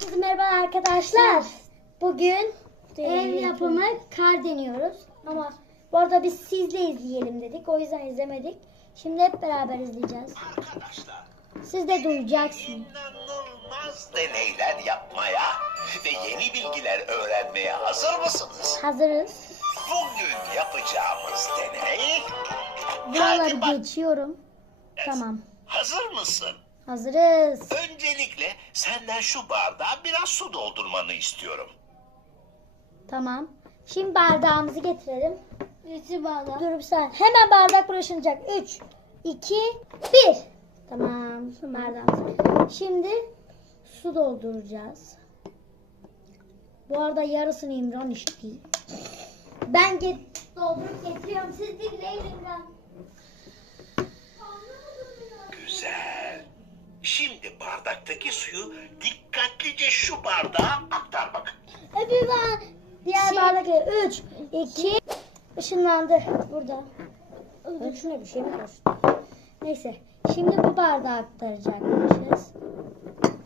Herkese merhaba arkadaşlar. Bugün ev yapımı kar deniyoruz. Ama bu arada biz sizle izleyelim dedik. O yüzden izlemedik. Şimdi hep beraber izleyeceğiz. Arkadaşlar, Siz de duyacaksınız. inanılmaz deneyler yapmaya ve yeni bilgiler öğrenmeye hazır mısınız? Hazırız. Bugün yapacağımız deney... Buraları Hadi bak- geçiyorum. Tamam. Hazır mısın? Hazırız. Öncelikle senden şu bardağa biraz su doldurmanı istiyorum. Tamam. Şimdi bardağımızı getirelim. Birisi bağla. Dur bir saniye. Hemen bardak bulaşınacak. 3, 2, 1. Tamam. Şu bardağımızı. Şimdi su dolduracağız. Bu arada yarısını İmran içti. Ben get doldurup getiriyorum. Siz dinleyin İmran. Güzel. Bardaktaki suyu dikkatlice şu bardağa aktar bakın. Öbür ben diğer Şey- bardak 3, 2 ışınlandı burada. Ben şuna bir şey mi koştu? Neyse. Şimdi bu bardağı aktaracakmışız.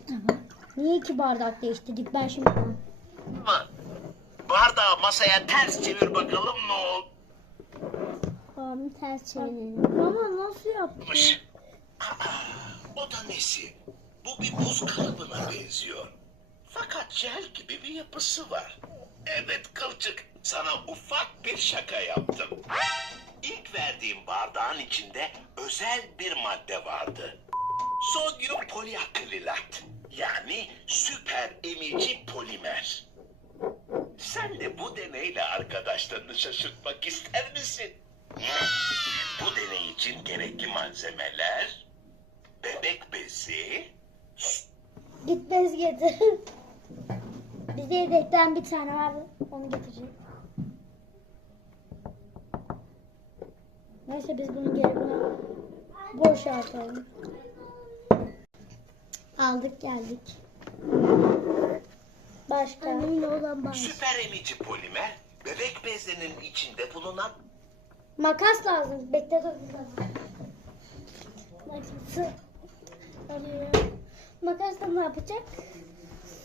Tamam. Niye iki bardak değiştirdik? Ben şimdi... Mı? Bardağı masaya ters çevir bakalım ne oldu? Tamam ters çevirelim. Ama nasıl yaptın? yapmış. O da nesi? Bu bir buz kalıbına benziyor. Fakat jel gibi bir yapısı var. Evet Kılçık, sana ufak bir şaka yaptım. İlk verdiğim bardağın içinde özel bir madde vardı. Sodyum poliakrilat. Yani süper emici polimer. Sen de bu deneyle arkadaşlarını şaşırtmak ister misin? Bu deney için gerekli malzemeler bebek bezi, Git bez getir. Bizde yedekten bir tane vardı. Onu getireceğim. Neyse biz bunu geri buna boşaltalım. Aldık geldik. Başka. Annemin olan bağlı. süper emici polimer, bebek bezlerinin içinde bulunan Makas lazım. Bekle dur. Makası arıyor. Makas da ne yapacak?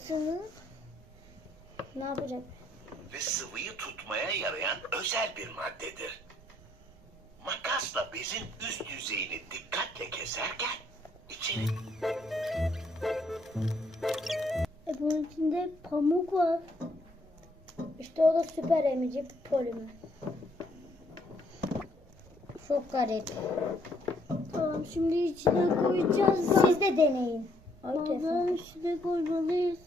Şunu ne yapacak? ve sıvıyı tutmaya yarayan özel bir maddedir. Makasla bezin üst yüzeyini dikkatle keserken içeri E bunun içinde pamuk var. İşte o da süper emici polimer. Çok garip. Tamam şimdi içine koyacağız. Siz de deneyin. Ay, Baba içine koymalıyız.